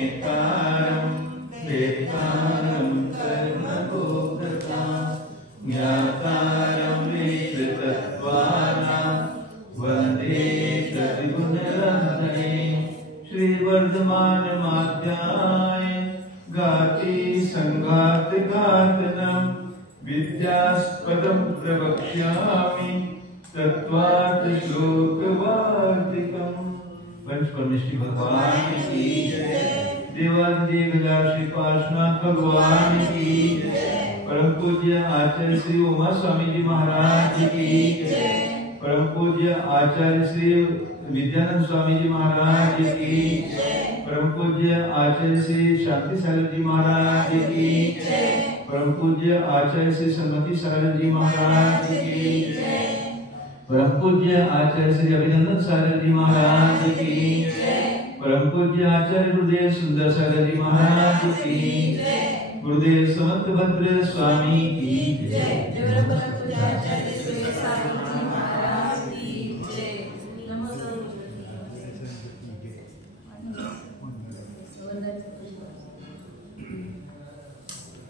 नेतारं वेत्तारं सर्वभूतानां ज्ञातारं वेदतत्त्वानां वन्दे सद्गुणरत्ने श्रीवर्धमानमाध्याय गाति संघातघातनं विद्यास्पदं प्रवक्ष्यामि तत्त्वार्थ श्लोकवार्तिकम्। पंच परमेश्वरी भगवान की जय। देवादिदेव गजानन श्री पार्श्वनाथ भगवान की जय। परम पूज्य आचार्य श्री उमा स्वामी जी महाराज की जय। परम पूज्य आचार्य श्री विद्यानंद स्वामी जी महाराज की जय। परम पूज्य आचार्य श्री शांति सागर जी महाराज की जय। परम पूज्य आचार्य श्री सम्मति सागर जी महाराज की जय। परम पूज्य आचार्य श्री अभिनंदन सागर जी महाराज की जय। परम पूज्य आचार्य गुरुदेव सुंदर सागर जी महाराज की जय। गुरुदेव समर्थ भद्र स्वामी की जय।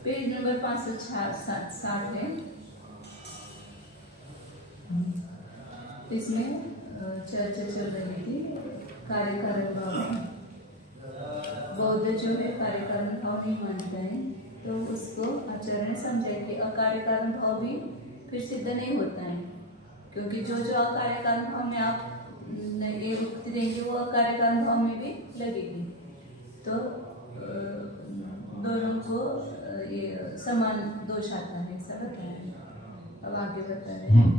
पेज नंबर 560 है। इसमें चर्चा चल रही थी कार्यकारण भाव। बौद्ध जो है कार्यकारण भाव नहीं मानता है, तो उसको आचार्य ने समझा कि अकार्यकारण भाव भी फिर सिद्ध नहीं होता है, क्योंकि जो जो अकार्यकारण भाव में आप ये उक्ति देंगे वो अकार्यकारण भाव में भी लगेगी, तो दोनों को ये समान दोष आता है, ऐसा बता रहे हैं। अब आगे बता रहे हैं।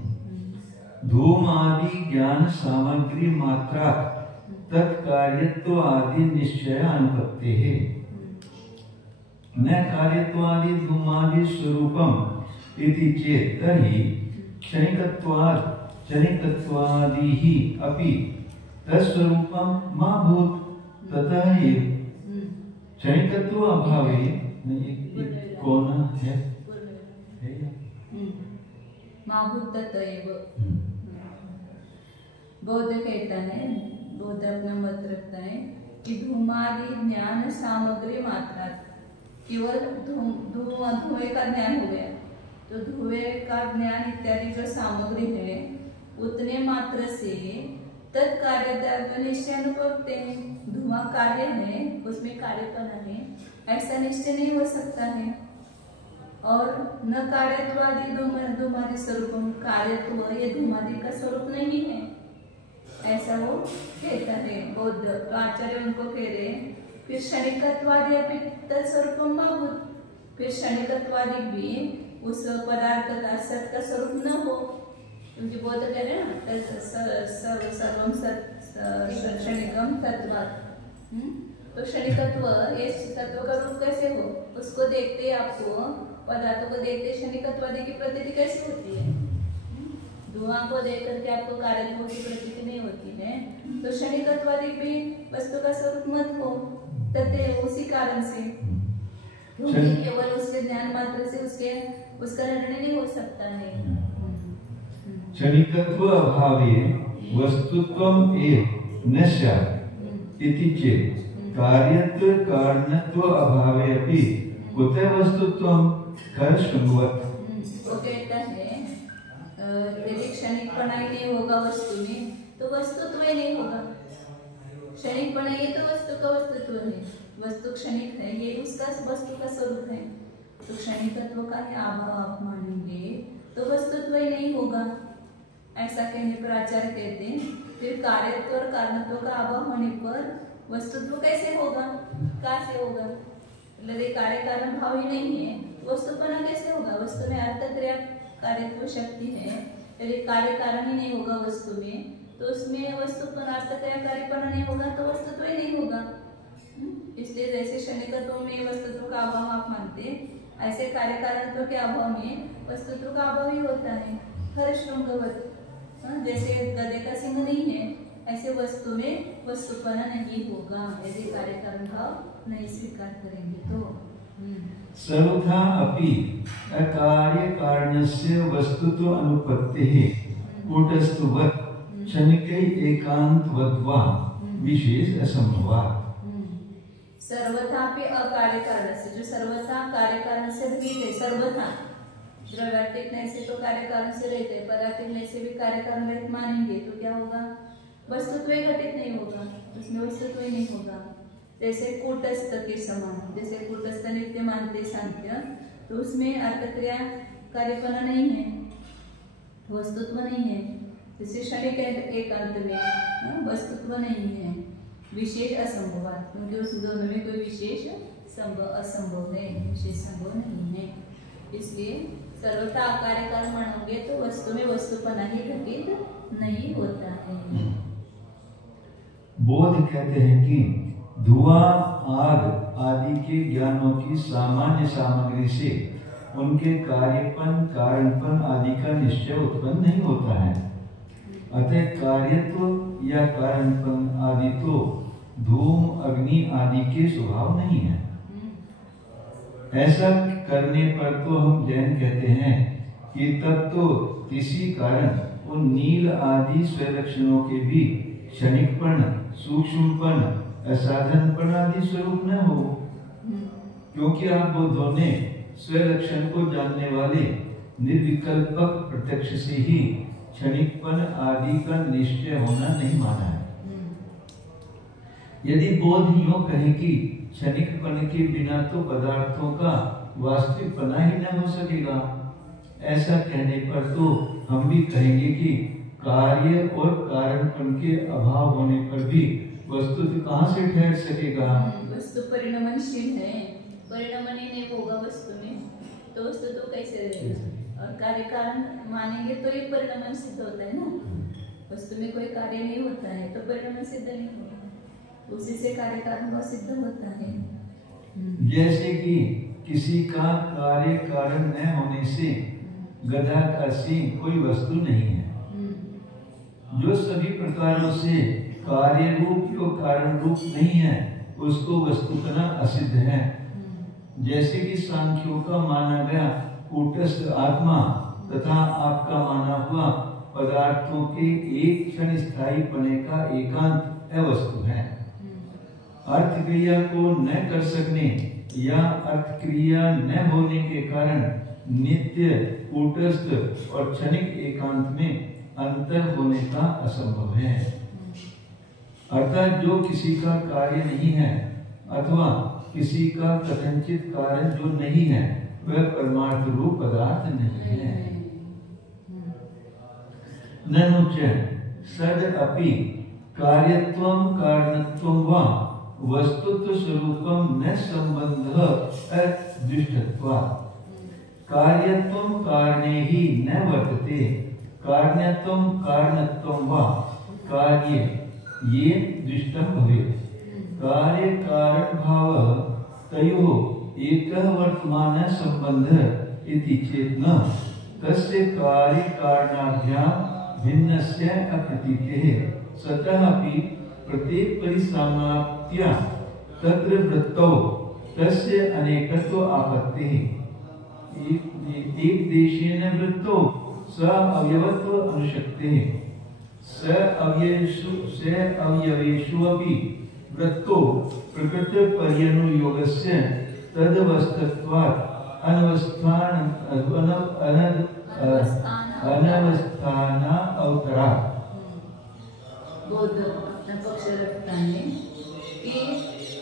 धूम आदि ज्ञान सामग्री मात्रा तत्कार्यत्व आदि निश्चय अनुपत्ति है। न कार्यत्वादि धूमादि स्वरूपम इति चेत् तर्हि क्षणिकत्वादि ही अपि तत्स्वरूपम मा भूत्। ततः एव क्षणिकत्व अभावे कौन है बौद्ध कहता है, बौद्ध अपना मत रखता है कि धूमादि ज्ञान सामग्री मात्रा, केवल धुएं का ज्ञान हो गया, तो धुएं का ज्ञान इत्यादि जो सामग्री है उतने मात्र से तत्कार्य निश्चय अनुपत्ति है। धुआं कार्य है, उसमें कार्यपना है, ऐसा निश्चय नहीं हो सकता है। और न कार्यत्वादि धूमादि स्वरूप, कार्यत्व ये धूमादि का स्वरूप नहीं है, ऐसा वो कहता है बौद्ध। तो आचार्य उनको कह रहे फिर क्षणिकत्वादि अपि तत्स्वरूपम मा भूत्, फिर क्षणिकत्वादि भी उस पदार्थ का सत का स्वरूप न हो, क्योंकि बौद्ध कह रहे हैं ना सर्वम सत क्षणिकम तत्वात्। तो क्षणिकत्व ये तत्व का रूप कैसे हो, उसको देखते आपको पदार्थों को देखते क्षणिकत्वादि की प्रतीति कैसे होती है। धुआं को देख करके आपको कार्यत्व की प्रतीति नहीं होती है, तो क्षणिकत्वादि भी वस्तु का स्वरूप मत हो, तथे उसी कारण से, क्योंकि केवल उसके ज्ञान मात्र से उसका निर्णय नहीं हो सकता है। क्षणिकत्व अभावे वस्तुत्वम एव न स्यात् इति चेत् कार्यत्व कारणत्व अभावे अपि कुतः वस्तुत्वम कर्षणवत्। वो कहता है यदि क्षणिकपना ही नहीं होगा वस्तु में, तो वस्तुत्व ही नहीं होगा। क्षणिकपना ये तो वस्तु का वस्तुत्व है, वस्तु क्षणिक है, ये उसका वस्तु का स्वरूप है, तो क्षणिकत्व का ही अभाव आप मानेंगे तो वस्तुत्व ही नहीं होगा। ऐसा कहने पर आचार्य कहते हैं फिर कार्यत्व और कारणत्व का अभाव होने पर वस्तुत्व कैसे होगा, कहाँ से होगा। यदि कार्य कारण भाव ही नहीं है, वस्तुपना कैसे होगा। वस्तु में अर्थक्रिया कार्यत्व शक्ति है, यदि कार्य कारण ही नहीं होगा वस्तु में, तो उसमें वस्तुपना अर्थक्रिया कार्यपना नहीं होगा, तो वस्तुत्व ही नहीं होगा। इसलिए जैसे क्षणिकत्व में वस्तुत्व का अभाव आप मानते, ऐसे कार्य कारणत्व के अभाव में वस्तुत्व का अभाव ही होता है। हर श्रृंगवत, जैसे गधे का सिंह नहीं है, ऐसे वस्तु में वस्तुपना नहीं होगा यदि कार्य कारण भाव नहीं स्वीकार करेंगे तो। सर्वथा अपि अकार्य कारणस्य वस्तुत्व अनुपत्तिः कूटस्थवत् क्षणिकै एकान्तवद्वा विशेष असंभवात्। सर्वथा पे अकार्य कारण से, जो सर्वथा कार्य कारण से रहित है, सर्वथा द्रव्यात्मक नहीं से तो कार्य कारण से रहते हैं, पदार्थिक नहीं से भी कार्य कारण रहित मानेंगे तो क्या होगा, वस्तुत्व घटित नहीं होगा, उसमें वस्तुत्व ही नहीं होगा। जैसे कूटस्थ के समान, जैसे कूटस्थ नित्य मानते सांख्य, तो उसमें अर्थक्रिया कार्यपना नहीं है, वस्तुत्व नहीं है। जैसे क्षणिक एकांत में वस्तुत्व नहीं है, विशेष असंभव, क्योंकि उस दोनों में कोई विशेष असंभव है, विशेष संभव नहीं है। इसलिए सर्वथा आकार्य कारण मानोगे तो वस्तु में वस्तुपना ही घटित नहीं होता है। बोध कहते हैं कि धुआं, आग आदि के ज्ञानों की सामान्य सामग्री से उनके कार्यपन, कारणपन आदि का निश्चय उत्पन्न नहीं होता है। अतः कार्यत्व या कारणपन आदि तो धूम, अग्नि आदि के स्वभाव नहीं है। ऐसा करने पर तो हम जैन कहते हैं कि तब तो किसी कारण उन नील आदि स्वलक्षणों के भी क्षणिकपन, सूक्ष्मपन, असाधनपन आदि स्वरूप न हो, क्योंकि आप बुद्धों ने स्वलक्षण को जानने वाले निर्विकल्पक प्रत्यक्ष से ही क्षणिकपन आदि का निश्चय होना नहीं माना है। यदि बोध यूं कहे कि क्षणिकपन के बिना तो पदार्थों का वास्तविकपना ही न हो सकेगा, ऐसा कहने पर तो हम भी कहेंगे कि कार्य और कारणपन के अभाव होने पर भी वस्तु कहाँ से ठहर सकेगा। वस्तु परिणमनशील है, परिणमन ही नहीं होगा वस्तु में, तो वस्तु तो कैसे रहेगा। और कार्य कारण मानेंगे तो ये परिणमन सिद्ध होता है ना, वस्तु में कोई कार्य नहीं होता है तो परिणमन सिद्ध नहीं होगा, उसी से कार्य कारण वह सिद्ध होता है। जैसे कि किसी का कार्य कारण न होने से गधा का सिंह कोई वस्तु नहीं है, जो सभी प्रकारों से कार्य रूप और कारण रूप नहीं है उसको वस्तुतः असिद्ध है। जैसे कि सांख्यों का माना गया कूटस्थ आत्मा तथा आपका माना हुआ पदार्थों के एक क्षण स्थायी पने का एकांत अवस्तु है। अर्थ क्रिया को न कर सकने या अर्थ क्रिया न होने के कारण नित्य, कूटस्थ और क्षणिक एकांत में अंतर होने का असंभव है। अर्थात जो किसी का कार्य नहीं है अथवा किसी का कथनचित कारण जो नहीं है वह परमार्थ रूप पदार्थ नहीं है। ननु च सद अपि कार्यत्वं कारणत्वं वा वस्तुत्व स्वरूपम न संबंध अदृष्टत्वात्। कार्यत्वं कारणे ही न वर्तते, कारणत्वं कारणत्वं वा कार्ये ये दृष्टं भवेत्। कार्य कारण भाव तयोः एकः वर्तमान संबंध इति चेत् न तस्य कार्य कारणाभ्यां भिन्नस्य अप्रतीतेः सतः अपि प्रत्येक परिसमाप्त्या तत्र वृत्तौ तस्य अनेकत्व आपत्तिः। एक देशेन वृत्तो स अवयवत्व अनुशक्तिः, स अवयवेषु अपि वृत्तो प्रकृति पर्यनुयोगस्य तदवस्थत्वात् अनवस्थाना अवतरात्। बौद्ध अपना पक्ष रखता है कि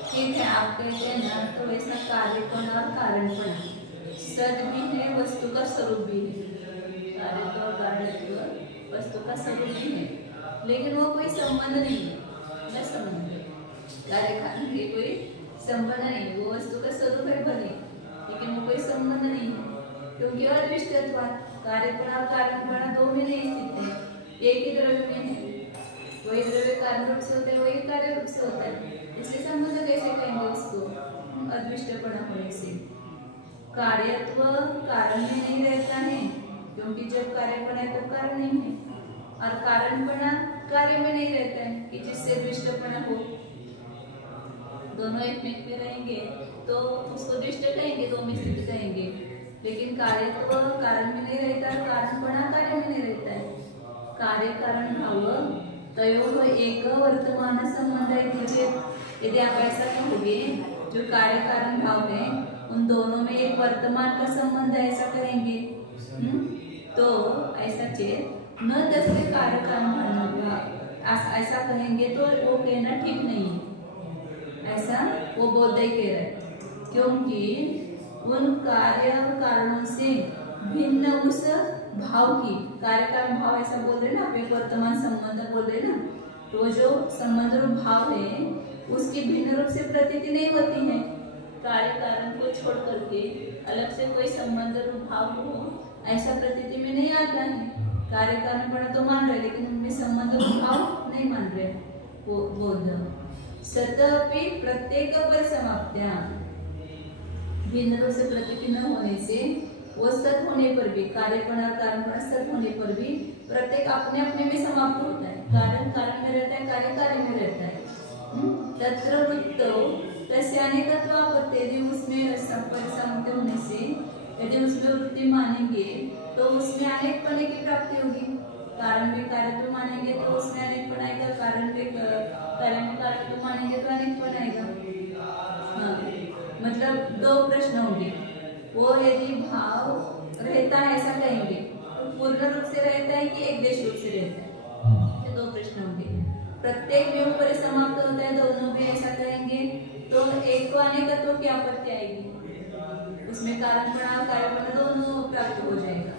ठीक है, आप कहते हैं ना, तो वैसा कार्यपन और कारणपन सद भी है, वस्तु का स्वरूप भी है, कार्यत्व और कारणत्व वस्तु का स्वरूप भी है, लेकिन वो कोई संबंध नहीं है, न संबंध है, कार्य कारण के कोई संबंध नहीं, वो वस्तु का स्वरूप है भले, लेकिन वो कोई संबंध नहीं है, क्योंकि अदृष्टत्वात् कार्यपन और कारणपन दो में नहीं स्थित है, एक ही द्रव्य में है। वही द्रव्य कारण रूप से होता है, वही कार्य रूप से होता है, इसलिए संबंध कैसे कहेंगे उसको, अदृष्टपना होने से। कार्यत्व कारण में नहीं रहता है, क्योंकि जब कार्यपन है तो कारण नहीं है, और कारणपना कार्य में नहीं रहता है कि जिससे दृष्टपना हो। दोनों एक में रहेंगे तो उसको दृष्ट कहेंगे, दो में स्थित कहेंगे, लेकिन कार्यत्व कारण में नहीं रहता, कारणपना कार्य में नहीं रहता है। कार्य कारण भाव तयोः एक वर्तमान संबंध है। यदि आप ऐसा कहोगे जो कार्य कारण भाव है उन दोनों में एक वर्तमान का संबंध है ऐसा कहेंगे। तो ऐसा चेत न तस्य कार्य कारण भाव ऐसा कहेंगे तो वो कहना ठीक नहीं है, ऐसा वो बौद्ध कह रहे हैं, क्योंकि उन कार्य कारणों से भिन्न उस भाव की, कार्य कारण भाव ऐसा बोल रहे ना, आप वर्तमान संबंध बोल रहे ना, तो जो संबंध रूप भाव है उसकी भिन्न रूप से प्रतीति नहीं होती है। कार्य कारण को छोड़ करके अलग से कोई संबंध रूप भाव हो ऐसा प्रतीति में नहीं आता है। कार्य कारण पड़ा तो मान रहे, लेकिन उनमें संबंध रूप भाव नहीं मान रहे वो बोध। सतपि प्रत्येक पर समाप्त्या, भिन्न रूप से प्रतीति न होने से वो सत होने पर भी, कार्यपण और कारणपण सत होने पर भी प्रत्येक अपने अपने में समाप्त होता है। कारण कारण में रहता है, कार्य कार्य में रहता है। तत्र वृत्तो तस्य अनेकत्वापत्ति, यदि उसमें समाप्त होने से यदि उसमें वृत्ति मानेंगे तो उसमें अनेकपने की प्राप्ति होगी। कारण में कार्यत्व मानेंगे तो उसमें अनेकपन आएगा, कारण में कार्यत्व मानेंगे तो अनेकपन आएगा। हाँ, मतलब दो प्रश्न होंगे। वो यदि भाव रहता है ऐसा कहेंगे तो पूर्ण रूप से रहता है कि एक देश रूप से रहता है, ये दो प्रश्न होंगे। प्रत्येक में ऊपर समाप्त होता है, दोनों में ऐसा कहेंगे तो एक को अनेकत्व की आपत्ति आएगी, उसमें कारणपण कार्यपण दोनों प्राप्त हो जाएगा।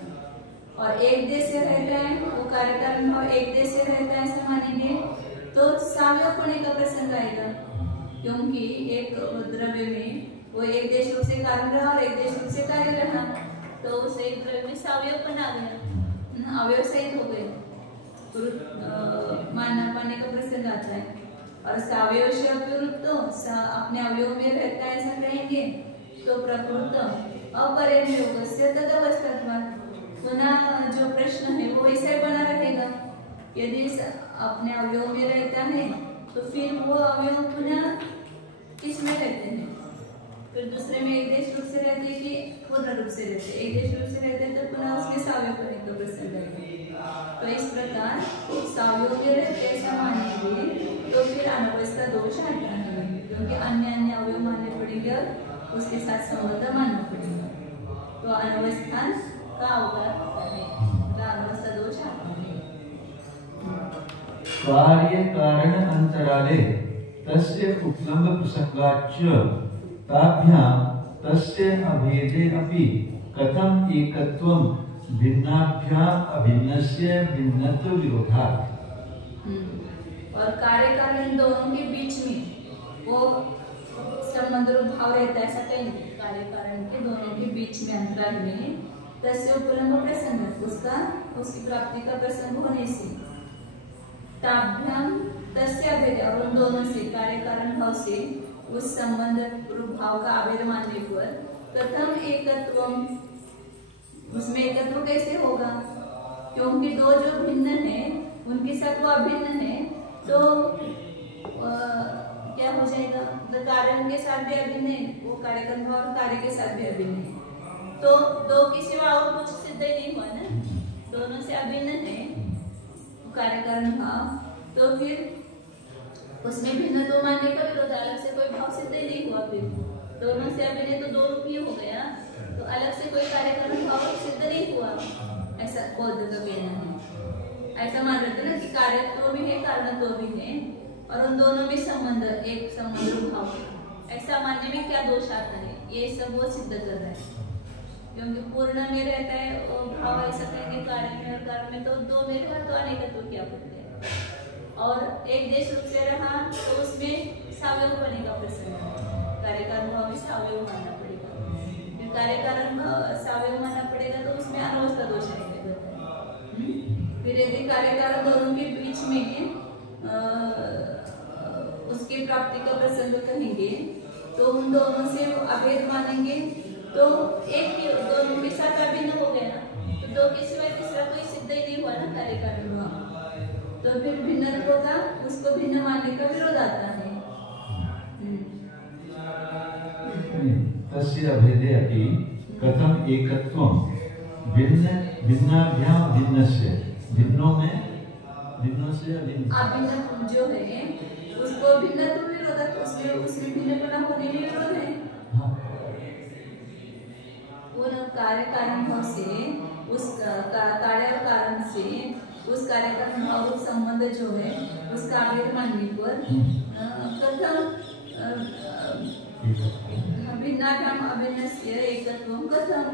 और एक देश से रहता है वो कार्य कारण भाव एक देश से रहता है ऐसा मानेंगे तो साम्यपणे का प्रसंग आएगा, क्योंकि एक द्रव्य में वो एक देश रूप से कारण रहा और एक देश रूप से कार्य रहा, तो उस एक द्रव्य में सावयवपन आ गया, अवयव सहित हो गए, मानना पाने का प्रसंग आता है। और सावयव से अप्रवृत्त अपने अवयव में रहता है ऐसा कहेंगे तो प्रकृत अपरियोग से तदवस्थात्मक, पुनः जो प्रश्न है वो ऐसे बना रहेगा। यदि अपने अवयव में रहता है तो फिर वो अवयव पुनः किसमें रहते हैं, फिर दूसरे में एक देश रूप से रहते हैं कि पूर्ण रूप से रहते हैं। एक देश रूप से रहते हैं तो पुनः उसमें सावयव का प्रसंग आएगा। तो इस प्रकार सावयव में रहते ऐसा मानेंगे तो फिर अनवस्था दोष आता है, क्योंकि अन्य अन्य अवयव मानने पड़ेंगे और उसके साथ संबंध मानना पड़ेगा, तो अनवस्था का अवतार होता है, तो अनवस्था दोष आता है। कार्य कारण अंतराले तस्य उपलम्ब प्रसंगाच्च ताभ्यां तस्य अभेदे अपि कथम एकत्वं भिन्नाभ्याम् अभिन्नस्य भिन्नत्व विरोधात्। और कार्य कारण दोनों के बीच में वो संबंध रूप भाव रहता है ऐसा कहेंगे। कार्य कारण के दोनों के बीच में अंतराल में तस्य उपलम्ब प्रसंग, उसकी प्राप्ति का प्रसंग होने से ताभ्याम तस्य अभेद, और उन दोनों से कार्य कारण भाव से उस संबंध रूप भाव का अभेद मानने पर प्रथम एकत्वम, उसमें एकत्व कैसे होगा, क्योंकि दो जो भिन्न है उनके साथ वो अभिन्न है तो क्या हो जाएगा, तो कारण के साथ भी अभिन्न है, वो कार्य कारण भाव और कार्य के साथ भी अभिन्न है, तो दो के सिवा और कुछ सिद्ध ही नहीं हुआ ना, दोनों से अभिन्न है कार्य कारण भाव, तो फिर उसमें भिन्न तो मानने का विरोध, अलग से कोई भाव सिद्ध ही नहीं हुआ, फिर दोनों से अभिन्न तो दो रूपी हो गया, तो अलग से कोई कार्य कारण भाव सिद्ध नहीं हुआ, ऐसा बौद्ध का कहना है। ऐसा मान रहे थे ना कि कार्य तो भी है कारण तो भी है, और उन दोनों में संबंध एक संबंध भाव, ऐसा मानने में क्या दोष आता है, ये सब वो सिद्ध कर रहा है, क्योंकि पूर्ण में रहता है भाव, ऐसा कहेंगे कार्य में और कारण में, तो दो में रहा तो अनेकत्व की आपत्ति है, और एक देश रूप से रहा तो उसमें सावयव होने का प्रसंग है, कार्य कारण भाव में सावयव मानना पड़ेगा, फिर कार्य कारण सावयव मानना पड़ेगा तो उसमें अनवस्था दोष आएगा। फिर यदि कार्य कारण दोनों के बीच में उसकी प्राप्ति का प्रसंग कहेंगे तो उन दोनों से अभेद मानेंगे तो एक ही दोनों के साथ अभिन्न हो गया ना, तो दो के सिवाय तीसरा कोई सिद्ध ही नहीं हुआ ना कार्य कारण भाव, तो फिर भिन्न होगा, उसको भिन्न मानने का विरोध आता है। तस्य अभेदे अपि कथम एकत्वं भिन्नाभ्यां भिन्नस्य, भिन्नों से अभिन्न जो है उसको भिन्न तो विरोध, उसमें भिन्नपना होने में विरोध से उस कार्य और कारण से उस कार्य कारण भाव रूप संबंध जो है उसका अभेद मानने पर कथम भिन्नाभ्याम अभिन्नस्य एकत्वम कथम,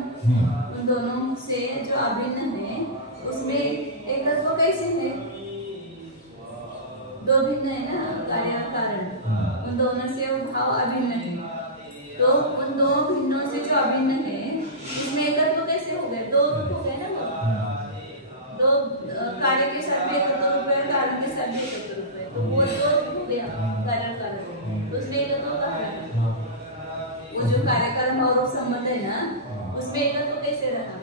उन दोनों से जो अभिन्न है उसमें एकत्व कैसे है? दो भिन्न है ना कार्य और कारण, उन दोनों से वो भाव अभिन्न है, तो उन दो भिन्नों से जो अभिन्न है उसमें एकत्व कैसे हो गए? दो रूप हो गए ना, वो दो कार्य के साथ भी एकत्व रूप है, कारण के साथ भी एकत्व रूप है, तो वो दो रूप हो गया कार्य और कारण, तो उसमें एकत्व कहाँ रहा? वो जो कार्य कारण भाव रूप संबंध है ना उसमें एकत्व कैसे रहा?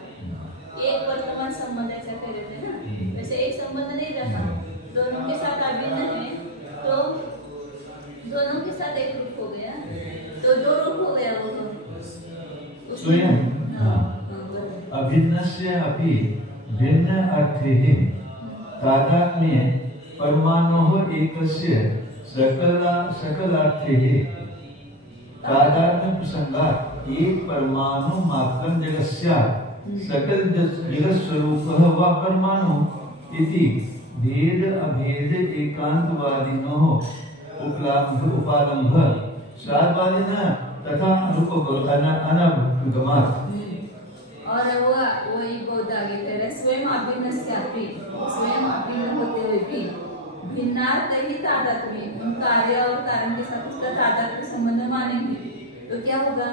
एक वर्तमान संबंध ऐसा कह रहे थे ना, वैसे एक संबंध नहीं रहा, दोनों के साथ अभिन्न है तो दोनों के साथ एक रूप हो गया, तो दो रूप हो गया वो तो स्वयं अभिन्नस्य अपि भिन्न अर्थेः तादात्म्ये परमाणोः एकस्य सकलार्थेः तादात्म्य प्रसंगात् एक परमाणु मात्रं जगस्य सकल जगत स्वरूपः वा परमाणु इति भेद अभेद एकांतवादिनोः उपालम्भ साधवादिनः तथा अनभिगमात्। और वो वही बहुत आगे कह रहे स्वयं अभिन्नस्यापि, स्वयं अभिन्न होते हुए भी भिन्नार्थ ही तादात्म्य, उन कार्य और कारण के साथ उसका तादात्म्य संबंध मानेंगे तो क्या होगा?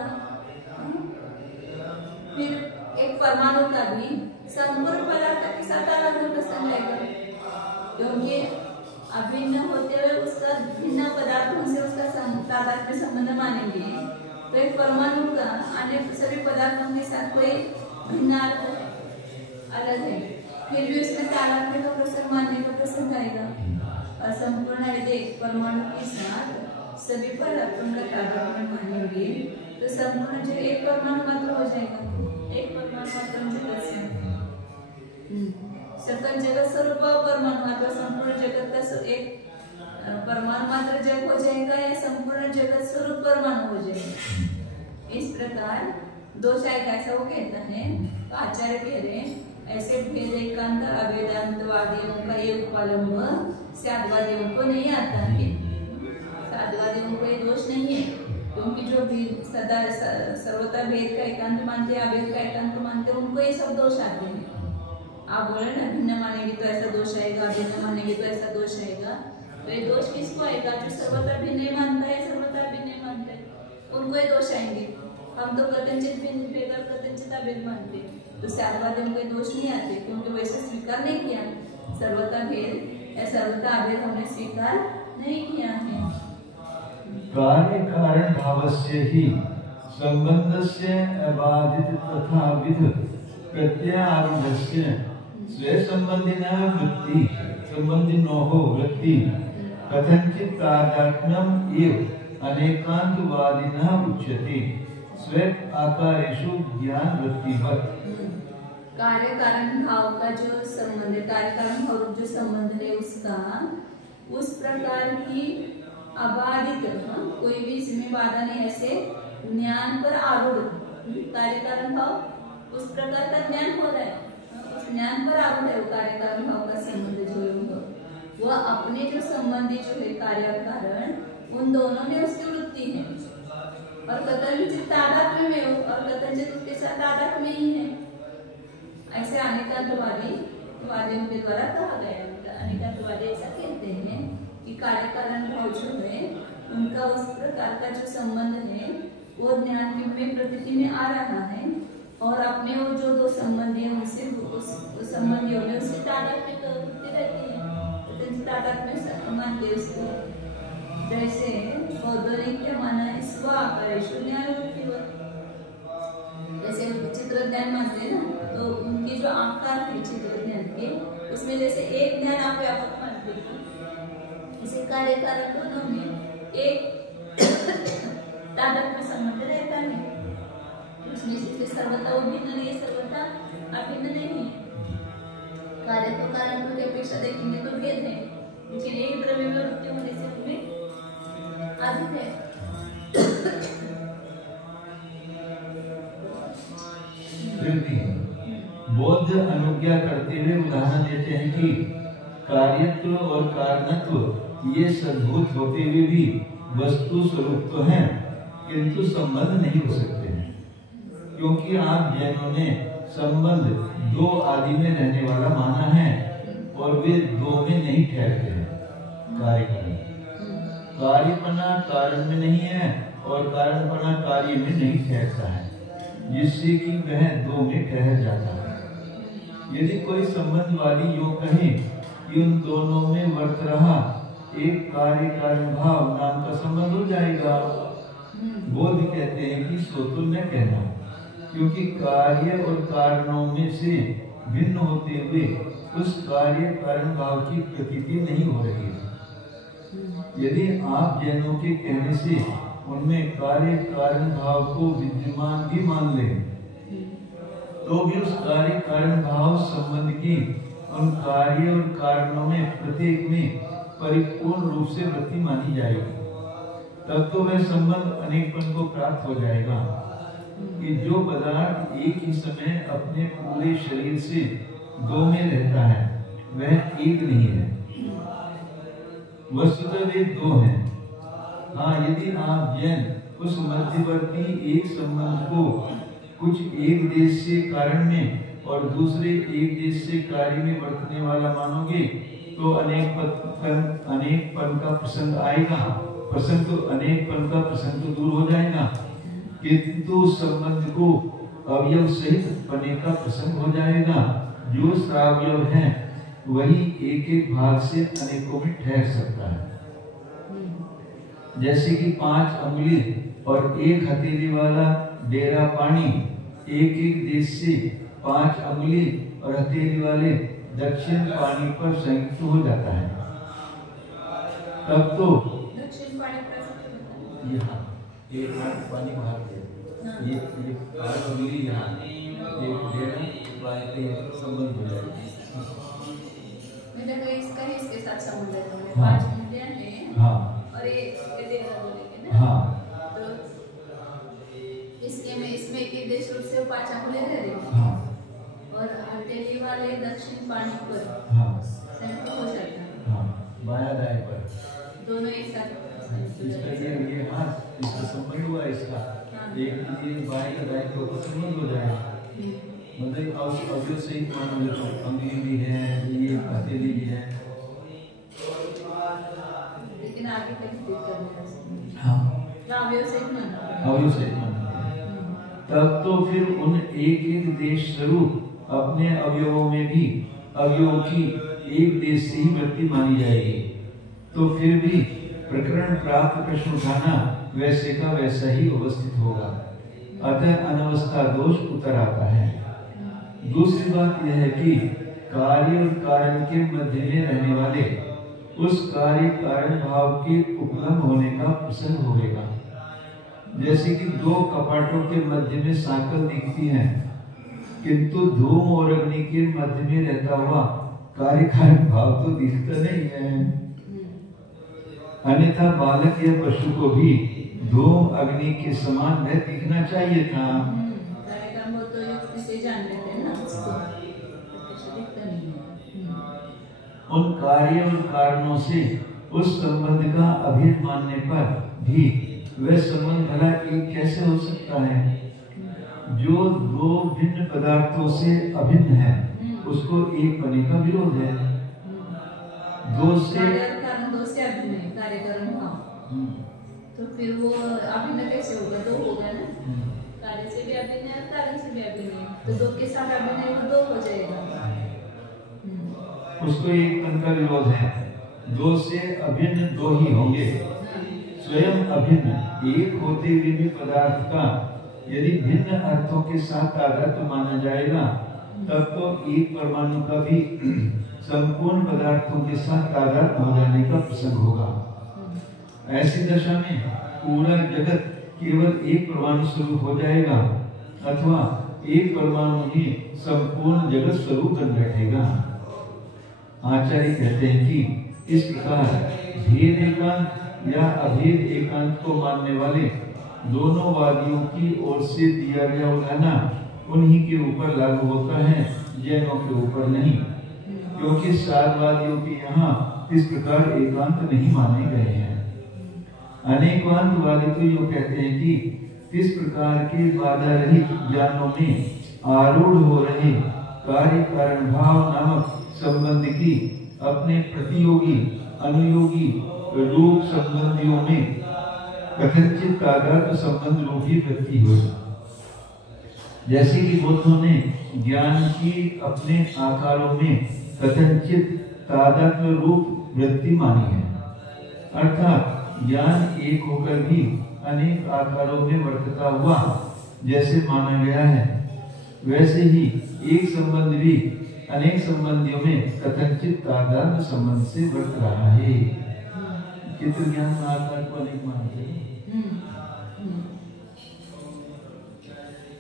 फिर एक परमाणु का भी संपूर्ण पदार्थ के साथ अलग प्रसंग आएगा, क्योंकि अभिन्न होते हुए उसका भिन्न पदार्थों से उसका तादात्म्य संबंध मानेंगे, तो एक परमाणु का अन्य सभी पदार्थों के साथ कोई भिन्न अर्थ अलग है, फिर भी उसमें तादात्म्य का प्रसंग मानने का प्रसंग आएगा। और संपूर्ण यदि एक परमाणु के साथ सभी पदार्थों का तादात्म्य मानेंगे तो संपूर्ण जो एक परमाणु मात्र हो जाएगा, एक परमाणु मात्र जगत से सकल जगत स्वरूप परमाणु मात्र, संपूर्ण जगत का एक परमाणु मात्र जग हो जाएगा या संपूर्ण जगत स्वरूप परमाणु हो जाएगा। इस प्रकार दोष आएगा ऐसा वो कहता है, तो आचार्य कह रहे हैं ऐसे भेद एकांत अवेदांतवादियों का ये उपालंब साधवादियों को नहीं आता है। साधवादियों को ये दोष नहीं है, क्योंकि जो भी सदा सर्वथा भेद का एकांत मानते हैं, अभेद का एकांत मानते हैं, उनको ये सब दोष आते हैं। आप बोले ना भिन्न मानेंगे तो ऐसा दोष आएगा, भिन्न मानेंगे तो ऐसा दोष आएगा, तो ये दोष किसको आएगा? जो सर्वथा भिन्न मानता है, सर्वथा भिन्न मानता है, उनको ये दोष आएंगे। हम तो कथनचित भिन्न भेद और कथनचित अभेद मानते हैं, तो साधवादियों को दोष नहीं आते, क्योंकि वैसे स्वीकार नहीं किया, सर्वथा भेद या सर्वथा अभेद हमने स्वीकार नहीं किया है। कार्य कारण भावस्य ही संबंधस्य अबाधित तथा विध प्रत्यारूढ़स्य स्वे संबंधिनः वृत्ति संबंधिनोः वृत्ति कथंचित् तादात्म्यम् एव अनेकांतवादिनः उच्यते स्वे आकारेषु ज्ञान वृत्तिवत्। कार्य कारण भाव का जो संबंध है, कार्य कारण भाव जो संबंध है उसका उस प्रकार की अबाधित, कोई भी इसमें बाधा नहीं, ऐसे ज्ञान पर आरूढ़ कार्य कारण भाव उस प्रकार का ज्ञान हो रहा है, उस ज्ञान पर आरूढ़ है वो कार्य कारण भाव का संबंध जो है वह अपने जो संबंधी जो है कार्य और कारण उन दोनों में उसकी वृत्ति है, और कथनचित तादात्म्य में हो और कथनचित उसके साथ तादात्म्य में ही है। ऐसे अनेकांतवादियों के द्वारा कहा गया। अनेकांतवादी ऐसा कहते हैं कि कार्य कारण भाव जो है उनका उस प्रकार का जो संबंध है वो ज्ञान में प्रतीति में आ रहा है, और अपने वो जो दो संबंधी है उनसे उस संबंधियों में उसकी तादात्म्य वृत्ति रहती है, तादात्म्य मानते उसको। जैसे बौद्धों ने क्या माना है, स्व आकारेषु ज्ञान वृत्तिवत्, जैसे चित्र ज्ञान मानते हैं ना, तो उनके जो आकार है चित्र ज्ञान के उसमें जैसे एक ज्ञान आप व्यापक मानते हैं, इसे कार्य कारण दोनों में एक तादात्म्य संबंध रहता है, उसमें से सर्वथा वो भिन्न नहीं है, सर्वथा अभिन्न नहीं है। कार्य तो कारण की अपेक्षा देखेंगे तो भेद है, लेकिन एक द्रव्य में वृत्ति होने से उनमें अधिक है। वृत्ति बौद्ध अनुज्ञा करते हुए उदाहरण देते हैं कि कार्यत्व और कारणत्व ये सद्भूत होते हुए भी वस्तु स्वरूप तो हैं, किंतु संबंध नहीं हो सकते हैं, क्योंकि आप जैनों ने संबंध दो आदि में रहने वाला माना है और वे दो में नहीं ठहरते हैं। कार्यपना कारण में नहीं है और कारणपना कार्य में नहीं ठहरता है, जिससे कि वह दो में ठहर जाता है। यदि कोई संबंध वाली योग कहे कि उन दोनों में वर्त रहा एक कार्य कारण भाव नाम का संबंध हो जाएगा, बोध कहते हैं कि सो तो न कहना, क्योंकि कार्य और कारणों में से भिन्न होते हुए उस कार्य कारण भाव की प्रतीति नहीं हो रही है। यदि आप जैनों के कहने से उनमें कार्य कारण भाव को विद्यमान भी मान लें, तो भी उस कार्य कारण भाव संबंध की उन कार्य और कारणों में प्रत्येक में परिपूर्ण रूप से वृत्ति मानी जाएगी। तब तो वह संबंध अनेकपन को प्राप्त हो जाएगा कि जो पदार्थ एक ही समय अपने पूरे शरीर से दो में रहता है वह एक नहीं है, वस्तुतः वे दो हैं। हाँ, यदि आप जैन उस मध्यवर्ती एक संबंध को कुछ एक देश से कारण में और दूसरे एक देश से कार्य में बरतने वाला मानोगे तो अनेकपन का प्रसंग आएगा, अनेकपन का प्रसंग तो दूर हो जाएगा, किंतु संबंध को अवयव सहित पने का प्रसंग हो जाएगा। जो सावयव है वही एक एक भाग से अनेकों में ठहर सकता है। जैसे कि 5 अंगुली और एक हथेली वाला डेरा पानी एक एक देश से 5 अंगुली और हथेली वाले दक्षिण पानी पर संयुक्त हो जाता है। तब तो दक्षिण पानी यहाँ एक हाथ पानी बाहर ये 5 अंगुली यहाँ एक डेरा संबंध हो जाएगा। इसका ही इसके साथ संबंध है। 5 अंगुलियां हैं। हाँ। और एक डेरा बोलेंगे ना। हाँ। तो इसमें एक देश रूप से 5 अंगुलियां रह रही। हाँ। और हथेली वाले दक्षिण पानी पर हाँ संयुक्त हो जाता है। हाँ, बायां दाएं पर दोनों एक साथ इसका ये हाथ इसका संबंध हुआ, इसका एक ये बाएं का दाएं के ऊपर संबंध हो जाएगा। मतलब अवयव से ही मान लो, अंगुली भी है, ये हथेली भी है, लेकिन आगे कैसे करना है? हाँ अवयव से ही मानना, अवयव से ही मानना। तब तो फिर उन एक एक देश स्वरूप अपने अवयवों में भी अवयवों की एक देश से ही वृत्ति मानी जाएगी। तो फिर भी प्रकरण प्राप्त प्रश्न उठाना वैसे का वैसा ही उपस्थित होगा, अतः अनवस्था दोष उतर आता है। दूसरी बात यह है कि कार्य और कारण के मध्य में रहने वाले उस कार्य कारण भाव के उपलब्ध होने का प्रसंग होगा। जैसे कि 2 कपाटों के मध्य में सांकल दिखती है, किंतु धूम और अग्नि के मध्य में रहता हुआ कार्य कारण भाव तो दिखता नहीं है। अन्यथा बालक या पशु को भी धूम अग्नि के समान वह दिखना चाहिए था। उन कार्य और कारणों से उस संबंध का अभेद मानने पर भी वह संबंध भला एक कैसे हो सकता है? जो 2 भिन्न पदार्थों से अभिन्न है उसको एक बने का विरोध है। 2 से अभिन्न है कार्य कारण भाव, तो फिर वो अभिन्न कैसे होगा? 2 होगा ना, कार्य से भी अभिन्न है, कारण से भी अभिन्न है, तो 2 के साथ अभिन्न है तो 2 हो जाएगा। उसको एक पन का विरोध है। 2 से अभिन्न 2 ही होंगे। स्वयं अभिन्न एक होते हुए भी पदार्थ का यदि भिन्न अर्थों के साथ तादात्म्य माना जाएगा, तब तो एक परमाणु का भी संपूर्ण पदार्थों के साथ तादात्म्य हो जाने का प्रसंग होगा। ऐसी दशा में पूरा जगत केवल एक परमाणु स्वरूप हो जाएगा, अथवा एक परमाणु ही संपूर्ण जगत स्वरूप बन बैठेगा। आचार्य कहते हैं कि इस प्रकार भेद एकांत या अभेद एकांत को मानने वाले दोनों वादियों की ओर से दिया गया उदाहरण उन्हीं के ऊपर लागू होता है जैनों के ऊपर नहीं, क्योंकि साधवादियों के यहाँ इस प्रकार एकांत नहीं माने गए हैं। अनेकांतवादी तो यो कहते हैं कि इस प्रकार के बाधा रहित ज्ञानों में आरूढ़ हो रहे कार्य कारण भाव नामक संबंध की अपने प्रतियोगी अनुयोगी रूप संबंधियों में कथनचित तादात्म्य संबंध रूपी वृत्ति हो। जैसे कि बुद्धों ने ज्ञान की अपने आकारों में कथनचित तादात्म्य रूप वृत्ति मानी है, अर्थात ज्ञान एक होकर भी अनेक आकारों में वर्तता हुआ जैसे माना गया है, वैसे ही एक संबंध भी अनेक संबंधियों में कथनचित तादात्म्य संबंध से वर्त रहा है। चित्र ज्ञान आकार को अनेक मानते हैं।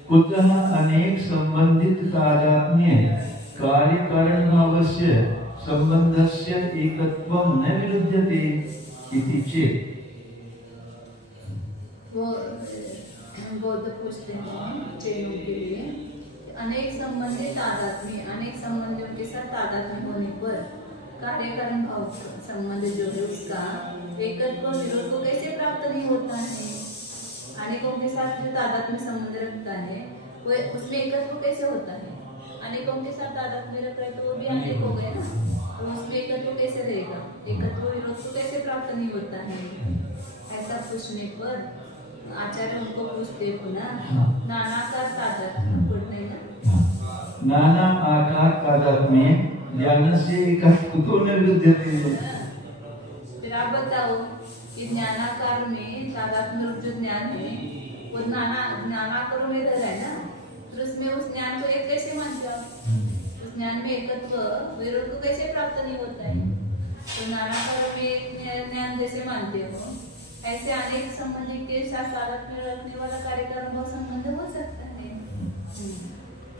कुतः अनेक संबंधित तादात्म्य कार्य कारण भावस्य संबंधस्य एकत्वं न विरुध्यते इति चेत्। वो बौद्ध पूछते हैं जैनों के लिए, अनेक संबंधित तादात्म्य, अनेक संबंधियों के साथ तादात्म्य होने पर कार्य कारण भाव संबंध जो है उसका एकत्व विरोध को कैसे प्राप्त नहीं होता है। अनेकों के साथ जो तादात्म्य संबंध रखता है वो उसमें एकत्व कैसे होता है। अनेकों के साथ तादात्म्य रख रहा है तो वो भी अनेक हो गए ना, तो उसमें एकत्व कैसे रहेगा, एकत्व विरोध को कैसे प्राप्त नहीं होता है। ऐसा पूछने पर आचार्य उनको पूछते पुनः नानाकार तादात्म्य बोलते हैं, नाना आकार तादात्म्य ज्ञान से एकत्व निर्विद्यते। फिर आप बताओ कि ज्ञानाकार में तादात्म्य रूप जो ज्ञान है वो नानाकारों में रह रहा है ना, तो उसमें उस ज्ञान को एक कैसे मानते हो, उस ज्ञान में एकत्व विरोध को कैसे प्राप्त नहीं होता है। तो नानाकारों में एक ज्ञान जैसे मानते हो ऐसे अनेक संबंधी के साथ तादात्म्य रखने वाला कार्यकारण भाव संबंध हो सकता है।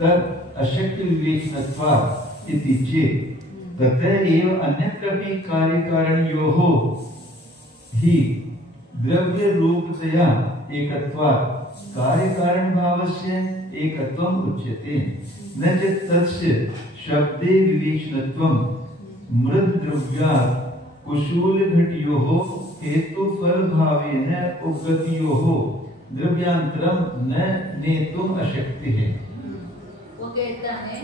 तद अशक्य विवेचनत्वात् इति चेत् ततः एव अन्यत्रपि कार्यकारणयोः हि द्रव्य रूपतया एकत्वात् कार्यकारण भावस्य एकत्वम् उच्यते, न च तस्य शब्दे विवेचनत्वं मृद द्रव्यात् कुशूल घटियोः हेतु फल भावेन उपगतियोः द्रव्यांतरम न नेतुम अशक्ति है। वो कहता है,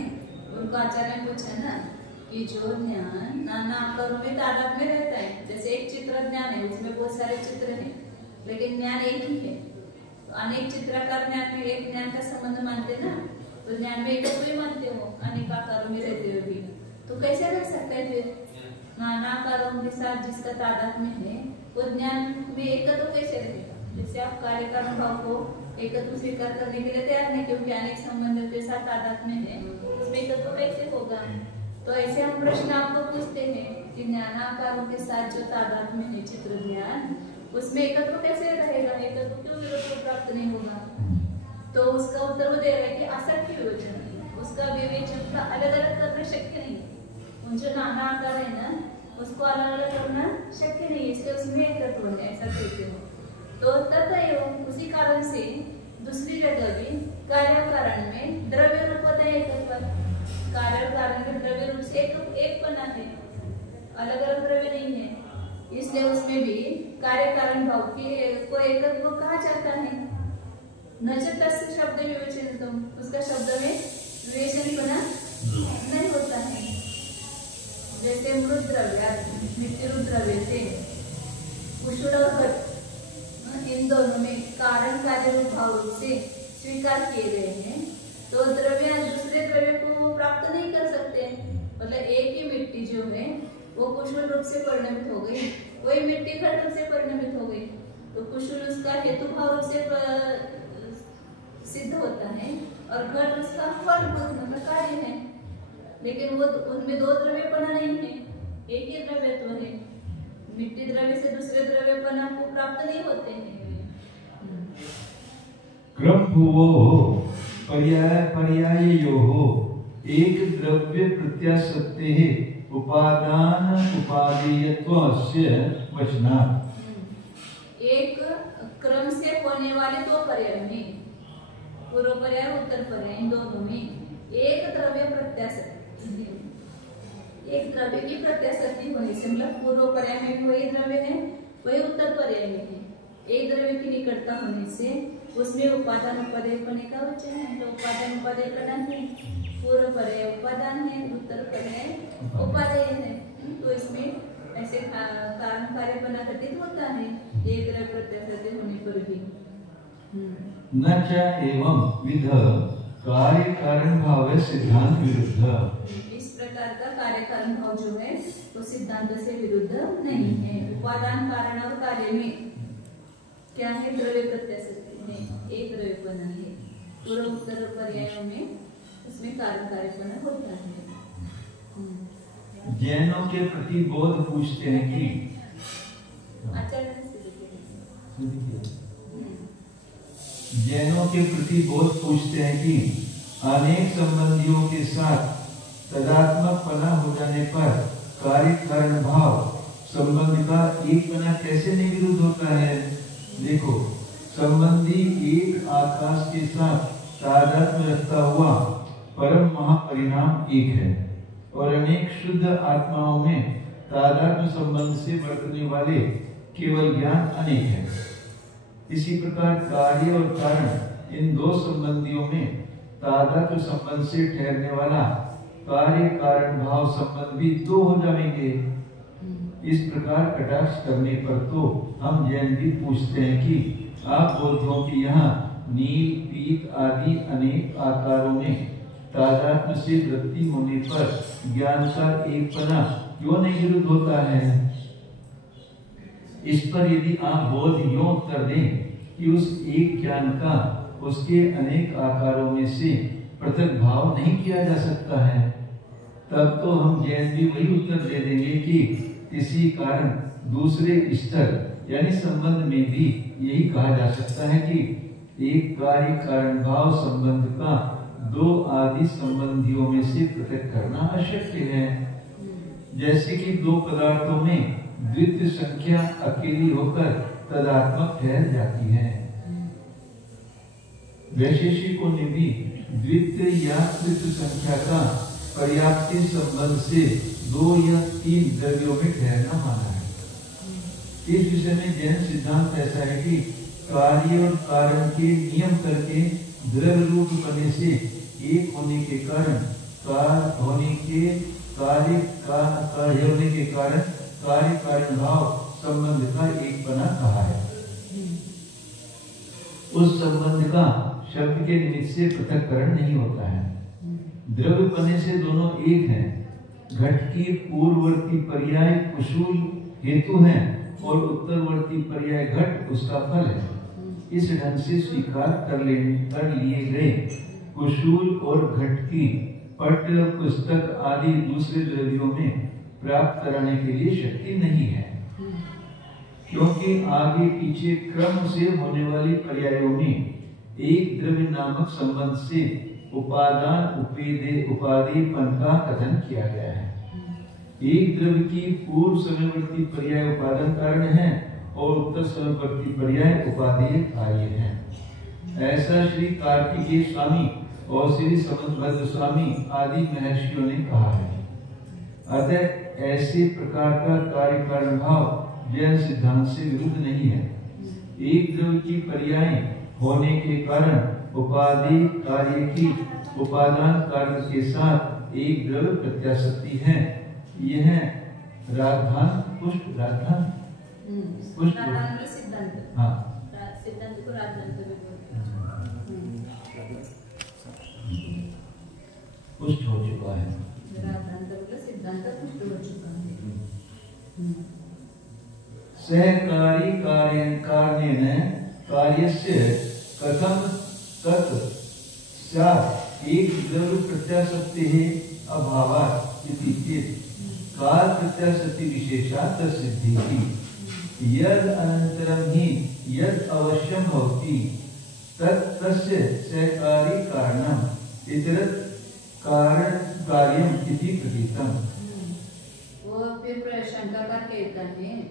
उनको आचार्य ने पूछा ना कि जो ज्ञान नाना आकारों में तादात्म्य में रहता है, जैसे एक चित्र ज्ञान है उसमें बहुत सारे चित्र हैं लेकिन ज्ञान एक ही है, तो अनेक चित्राकार ज्ञान में एक ज्ञान का संबंध मानते ना, तो ज्ञान में एकत्व ही मानते हो अनेक आकारों में रहते हुए भी, तो कैसे रह सकता है फिर नाना आकारों के साथ जिसका तादात्म्य है वो ज्ञान में एकत्व कैसे रहेगा। जैसे आप कार्य कारण भाव को एकत्व स्वीकार करने के लिए तैयार नहीं, क्योंकि अनेक संबंधों के साथ तादात्म्य है, उसमें एकत्व कैसे होगा। तो ऐसे हम प्रश्न आपको पूछते हैं कि ज्ञानाकारों के साथ जो तादात्म्य है चित्र ज्ञान, उसमें एकत्व कैसे रहेगा, एकत्व क्यों विरोध को प्राप्त नहीं होगा। तो उसका उत्तर वो दे रहा है कि असत्य विवेचन, उसका विवेचन का अलग अलग करना शक्य नहीं। उन जो नाना आकार है ना उसको अलग अलग करना शक्य नहीं, इसलिए उसमें एकत्व है, ऐसा कहते हो। तो तथा उसी कारण से दूसरी जगह भी कार्य कारण में द्रव्य रूप होता है एकत्व, कार्य कारण के द्रव्य रूप से एक बना है, अलग अलग द्रव्य नहीं है, इसलिए उसमें भी कार्य कारण भाव को एकत्व कहा जाता है। न च तस्य शब्द विवेचन, उसका शब्द में विवेचन बना नहीं होता है। जैसे मृत द्रव्य मिट्टी रूप द्रव्य से कुशल और घट इन दोनों में कारण कार्य रूप भाव रूप से स्वीकार किए गए हैं, तो द्रव्य दूसरे द्रव्य को प्राप्त नहीं कर सकते। मतलब एक ही मिट्टी जो है वो कुशल रूप से परिणमित हो गई, वही मिट्टी घट रूप से परिणमित हो गई, तो कुशल उसका हेतु भाव रूप से सिद्ध होता है और घट उसका फल मतलब कार्य है। लेकिन वो उनमें दो द्रव्यपना नहीं है, एक ही द्रव्यत्व है। मिट्टी द्रव्य से दूसरे द्रव्यपना को प्राप्त नहीं होते हैं। क्रम भुवोः पर्याययोः एक द्रव्य प्रत्यासत्तेः उपादान उपादेयत्वस्य वचनात्। एक क्रम से होने वाले दो पर्याय में, पूर्व पर्याय उत्तर पर्याय, इन दोनों में एक द्रव्य प्रत्याशक्ति, एक द्रव्य की प्रत्याशक्ति होने से मतलब पूर्व पर्याय में भी वही द्रव्य है, वही उत्तर पर्याय में है। एक द्रव्य की निकटता होने से उसमें उपादान उपादेय होने का वचन है। तो उपादान उपादेय प्रदान है, पूर्व पर्याय उपादान है, उत्तर पर्याय उपादेय है। तो इसमें ऐसे कारण कार्य बना घटित होता है एक द्रव्य प्रत्याशक्ति होने पर भी। न च एवं विध कार्य कारण भाव सिद्धांत विरुद्ध। इस प्रकार का कार्य कारण भाव जो है वो सिद्धांत से विरुद्ध नहीं है। उपादान कारण और कार्य में क्या है? द्रव्य प्रत्याशक्ति है, एक द्रव्यपना है। पूर्व उत्तर पर्यायों में इसमें कारण कार्यपना होता है। जैनों के प्रति बोध पूछते हैं कि जैनों के प्रति बोध पूछते हैं कि अनेक संबंधियों के साथ तदात्मक पना हो जाने पर कार्य कारण भाव संबंध का एक पना कैसे नहीं विरुद्ध होता है? देखो, संबंधी एक आकाश के साथ तादात्म्य रखता हुआ परम महापरिणाम एक है और अनेक शुद्ध आत्माओं में तादात्म्य संबंध से बरतने वाले केवल ज्ञान अनेक है। इसी प्रकार कार्य और कारण इन दो संबंधियों में तादात्म्य संबंध से ठहरने वाला कार्य कारण भाव संबंध भी दो हो जाएंगे। इस प्रकार कटाक्ष करने पर तो हम जैन भी पूछते हैं कि आप बौद्धों के यहाँ नील पीत आदि अनेक आकारों में तादात्म्य से वृत्ति होने पर ज्ञान का एक पना क्यों नहीं विरुद्ध होता है? इस पर यदि आप बोध यों उत्तर दें कि उस एक ज्ञान का उसके अनेक आकारों में से पृथक भाव नहीं किया जा सकता है, तब तो हम जैन भी वही उत्तर दे देंगे कि किसी कारण दूसरे स्तर यानी संबंध में भी यही कहा जा सकता है कि एक कार्य कारण भाव संबंध का दो आदि संबंधियों में से पृथक करना अशक्य है। जैसे कि दो पदार्थों में द्वितीय संख्या अकेली होकर तदात्मक ठहर जाती है। वैशेषिकों ने भी द्वितीय या तृतीय संख्या का पर्याप्त संबंध से दो या तीन द्रव्यों में ठहरना माना है। इस विषय में जैन सिद्धांत ऐसा है कि कार्य और कारण के नियम करके द्रव्य रूप बनने से एक होने के कारण कार्य होने के कारण कार्य कारण भाव संबंध का एक बना कहा है। उस संबंध का शब्द के निमित्त से पृथक्करण नहीं होता है। द्रव्य पने से दोनों एक हैं। घट की पूर्ववर्ती पर्याय कुशूल हेतु है और उत्तरवर्ती पर्याय घट उसका फल है। इस ढंग से स्वीकार कर लिए गए कुशूल और घट की पट पुस्तक आदि दूसरे द्रव्यों में प्राप्त कराने के लिए शक्ति नहीं है, क्योंकि आगे पीछे क्रम से होने वाली पर्यायों में एक द्रव्य नामक संबंध से उपादान उपादेयपन का कथन किया गया है। एक द्रव्य की पूर्व समयवर्ती पर्याय उपादान कारण है और उत्तर समयवर्ती पर्याय उपादेय कार्य है। ऐसा श्री कार्तिकेय स्वामी और श्री समंतभद्र स्वामी आदि महर्षियों ने कहा है। अतः ऐसे प्रकार का कार्य कारण भाव जैन सिद्धांत से विरुद्ध नहीं है। एक द्रव्य की पर्याय होने के कारण उपादेय कार्य की उपादान कार्य के साथ एक द्रव्य प्रत्याशक्ति है। यह राजधान पुष्ट राजधान पुष्ट सिद्धांत, हाँ सिद्धांत को राजधान पुष्ट हो चुका है। सिद्धांत पुष्ट हो चुका है। सहकारी कार्येण कार्यस्य कथम तत् स्यात् एक द्रव्य प्रत्याशक्तिः अभावात् इति चेत् कार्य प्रत्याशक्ति विशेषात् तत्सिद्धिः यद् अनन्तरं हि यद् अवश्यं भवति तत् तस्य सहकारी कारणम् इतरत् कार्यम् इति प्रतीतम्। वो फिर शंका करके कहते हैं,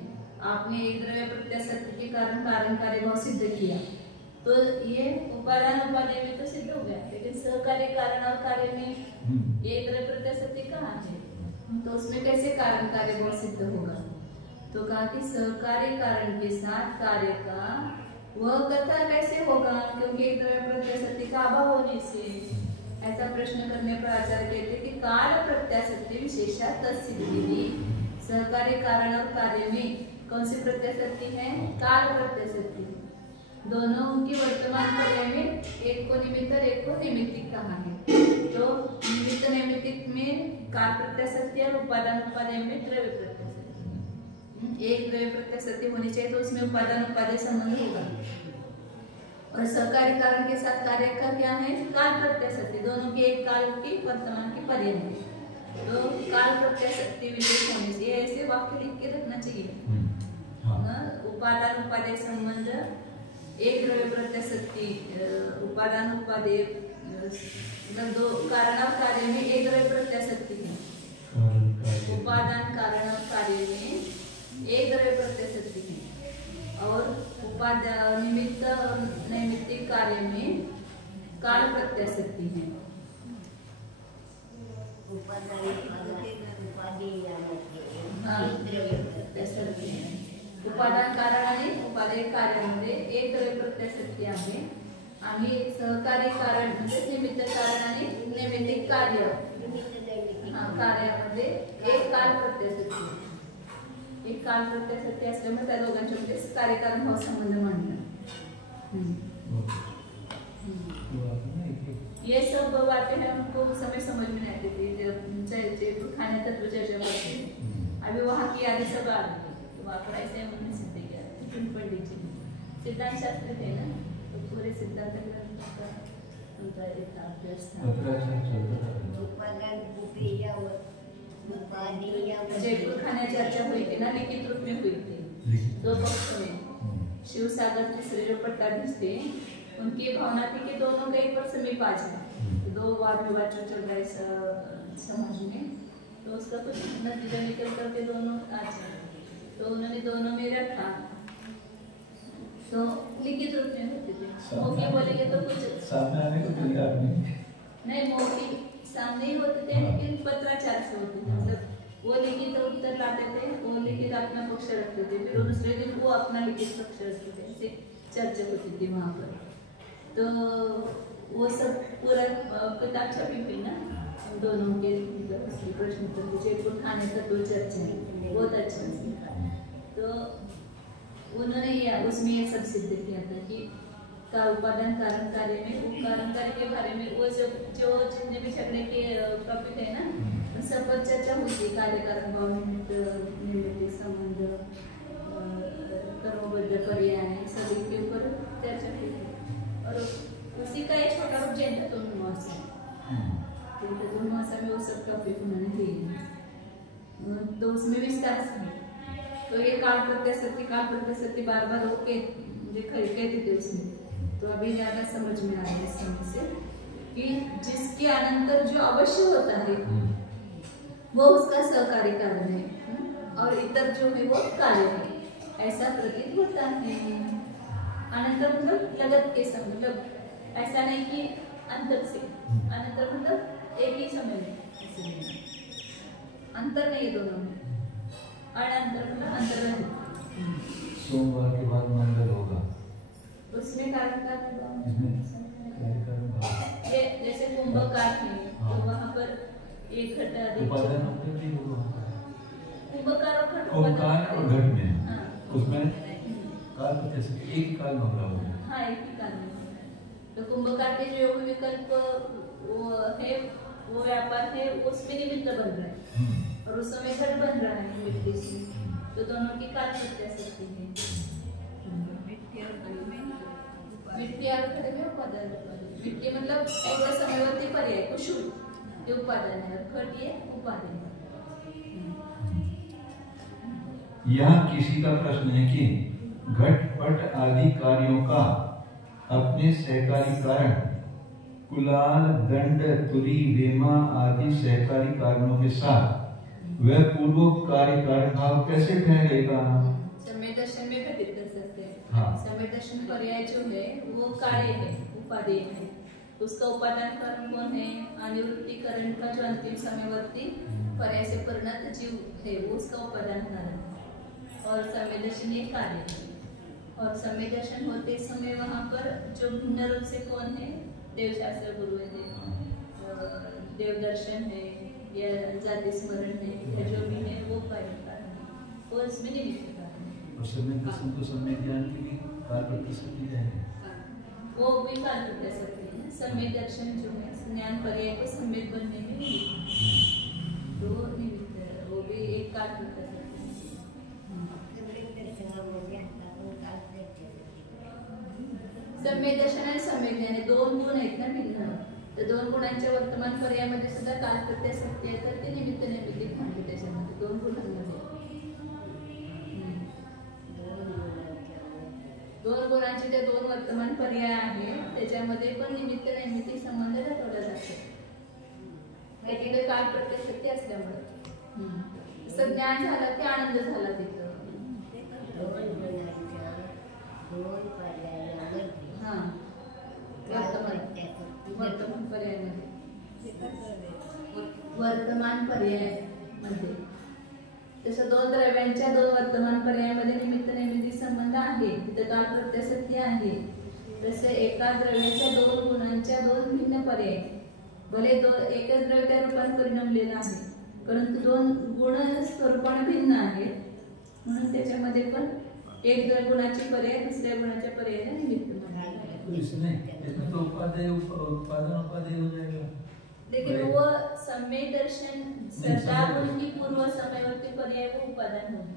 आपने एक द्रव्य प्रत्याशक्ति के कारण कारण कार्य भाव सिद्ध किया, तो ये उपादान उपादेय में तो सिद्ध हो गया, लेकिन सहकार्य कारण और कार्य में ये द्रव्य प्रत्यय सत्य कहाँ है? तो उसमें कैसे कारण कार्य गुण सिद्ध होगा? तो कहा कि सहकार्य कारण के साथ कार्य का वह कथा कैसे होगा, क्योंकि द्रव्य प्रत्यय सत्य का अभाव होने से। ऐसा प्रश्न करने पर आचार्य कहते कि काल प्रत्यय सत्य विशेषा तत्सिद्धि। सहकार्य कारण और कार्य में कौन सी प्रत्यय सत्य है? काल प्रत्यय सत्य। दोनों उनकी वर्तमान पर्याय में एक को निमित्त और एक को निमित्तिक कहा है। तो निमित्त नैमित्तिक में काल प्रत्यय सत्य और उपादान उपादेय में द्रव्य प्रत्यय सत्य। एक द्रव्य प्रत्यय सत्य होनी चाहिए तो उसमें उपादान उपादेय संबंध होगा। और सहकार्य कारण के साथ कार्य का क्या है? काल प्रत्यय सत्य। दोनों के एक काल की वर्तमान की पर्याय है। तो काल प्रत्यय सत्य विशेष होने से ऐसे वाक्य लिख के रखना चाहिए। उपादान उपादेय संबंध, एक द्रव्य प्रत्यय सत्य, उपादान उपादेय, मतलब दो कारण और कार्य में एक द्रव्य प्रत्यय सत्य है। उपादान कारण और कार्य में एक द्रव्य प्रत्यय सत्य है। और उपादान निमित्त और नैमित्तिक कार्य में काल प्रत्यय सत्य है। उपादान कारण आणि उपादेय कार्यामध्ये एक द्रव्य प्रत्यय सत्य आहे आणि सहकारी कारण म्हणजे निमित्त कारण आणि नैमित्तिक कार्य कार्यामध्ये एक काल प्रत्यय सत्य। एक काल प्रत्यय सत्य असल्यामुळे त्या दोघांच्या मध्ये कार्यकारण भाव संबंध मांडला। ये सब बातें हमको उस समय समझ में नहीं आती थी जब जयपुर खाने तत्व चर्चा करते थे। अभी वहाँ की यादें सब आ गई। वहाँ पर ऐसे हमने सिद्ध किया पंडित जी सिद्धांत शास्त्र थे ना, तो पूरे सिद्धांत उनका एक अभ्यास था। जयपुर खाने चर्चा हुई थी ना, लिखित रूप में हुई थी। दो पक्ष में शिव सागर तीसरे जो पट्टाधीश थे उनकी भावना थी कि दोनों कहीं पर समीप आ जाए। दो वाद विवाद जो चल रहा है समाज में, तो उसका कुछ नतीजा निकल करके दोनों आ जाए। तो उन्होंने दोनों में रखा, तो लिखित रूप में होते थे। मौखिक बोलेंगे तो कुछ सामने आने को तैयार नहीं, मौखिक सामने ही होते थे, लेकिन पत्राचार से होते थे। मतलब वो लिखित उत्तर लाते थे, वो लिखित अपना पक्ष रखते थे, फिर दूसरे दिन वो अपना लिखित पक्ष रखते थे। ऐसे चर्चा होती थी वहाँ पर। तो वो सब पूरा किताब छपी हुई ना दोनों के प्रश्न पर। जयपुर खाने का दो चर्चा है, बहुत अच्छा सीखा। तो उन्होंने उसमें ये सब सिद्ध किया था कि का उपादान कारण कार्य में कारण कार्य के बारे में वो जो जितने भी झगड़े के टॉपिक है ना, उन सब पर चर्चा हुई थी। कार्य कारण भाव निमित्त संबंध, कर्मबद्ध पर्याय, सभी के ऊपर चर्चा हुई थी। और उसी का एक छोटा रूप जैन तत्वमीमांसा है। तत्वमीमांसा में वो सब टॉपिक उन्होंने दिए, तो उसमें विस्तार से। तो ये काल प्रत्यय सत्य बार बार होके कहते थे उसमें। तो अभी ज्यादा समझ में आ रहा है इस समय से कि जिसके अनंतर जो अवश्य होता है वो उसका सहकारी कारण है और इतर जो है वो कार्य है, ऐसा प्रतीत होता है। अनंतर मतलब लगत के समय, मतलब ऐसा नहीं कि अंतर से, अनंतर मतलब एक ही समय में, अंतर नहीं दोनों में। अनंतर मतलब अंतर नहीं। सोमवार के बाद मंगल होगा, उसमें कारण का ये जैसे कुंभकार है तो वहाँ पर एक घट कुंभकार और घट में उसमें काल कैसे एक ही काल में होगा। हाँ, एक ही काल में। तो कुंभकार के जो योग विकल्प वो है, वो व्यापार है, उसमें निमित्त बन रहा है और उस समय घट बन रहा है मिट्टी से। तो दोनों की काल प्रत्यय सकती है। मिट्टी और घट में उपादान। मिट्टी मतलब एक समयवर्ती पर्याय कुशुल, ये उपादान है, और घट ये उपादान है। यहाँ किसी का प्रश्न है कि घटपट आदि कार्यों का अपने सहकारी कारण कुलाल, दंड, तुरी, वेमा आदि सहकारी कारणों के साथ वह पूर्वोक्त कार्य कारण भाव कैसे ठहरेगा? समय दर्शन में घटित कर सकते हैं। हाँ। समय दर्शन पर्याय जो है वो कार्य है, उपादेय है। उसका उपादान कारण कौन है? अनिवृत्तिकरण का जो अंतिम समयवर्ती पर्याय से परिणत जीव है वो उसका उपादान कारण है। और समय दर्शन ये कार्य है। और समय दर्शन होते समय वहाँ पर जो भिन्न रूप से कौन है? देवशास्त्र गुरु है, देव दर्शन है या जाति स्मरण है या जो भी है वो कार्य कारण है, वो इसमें निमित्त कारण है। और समय दर्शन तो समय ज्ञान की भी काल प्रतिशक्ति है, वो भी काल प्रतिशक्ति है। समय दर्शन जो है ज्ञान पर्याय को सम्यक बनने में तो निमित्त है, वो भी एक काल प्रतिशक्ति है। सम्यक दर्शन आणि सम्यक ज्ञान दोन गुण आहेत ना भिन्न, तर दोन गुणांच्या वर्तमान पर्यायामध्ये सुद्धा काल प्रत्ययशक्ती आहे, तर ते निमित्त नैमित्तिक म्हणते त्याच्यामध्ये दोन गुणांमध्ये। दोन गुणांचे जे दोन वर्तमान पर्याय आहेत त्याच्यामध्ये पण निमित्त नैमित्तिक संबंध दाखवला जातो, एकीकडे काल प्रत्ययशक्ती असल्यामुळे। असं ज्ञान झालं की आनंद झाला तिथं। वर्तमान पर्यायामध्ये वर्तमान पर्याय म्हणजे तसं दोन द्रव्यांच्या दोन वर्तमान पर्यायामध्ये निमित्त नैमित्तिक संबंध आहे, तिथं काल प्रत्ययशक्ती आहे। तसे एका द्रव्याच्या दोन गुणांच्या दोन भिन्न पर्याय, भले एकच द्रव्य त्या रूपात परिणमलेलं आहे परंतु दोन गुण स्वरूपाने भिन्न आहेत, म्हणून त्याच्यामध्ये पण एक गुणाची पर्याय दुसऱ्या गुणाच्या पर्यायाला निमित्त इसमें तो उपादेय उत्पादन उपादेय हो जाएगा। लेकिन वो समय दर्शन श्रद्धा गुण की पूर्व समयवर्ती पर्याय वो उपादान होगी,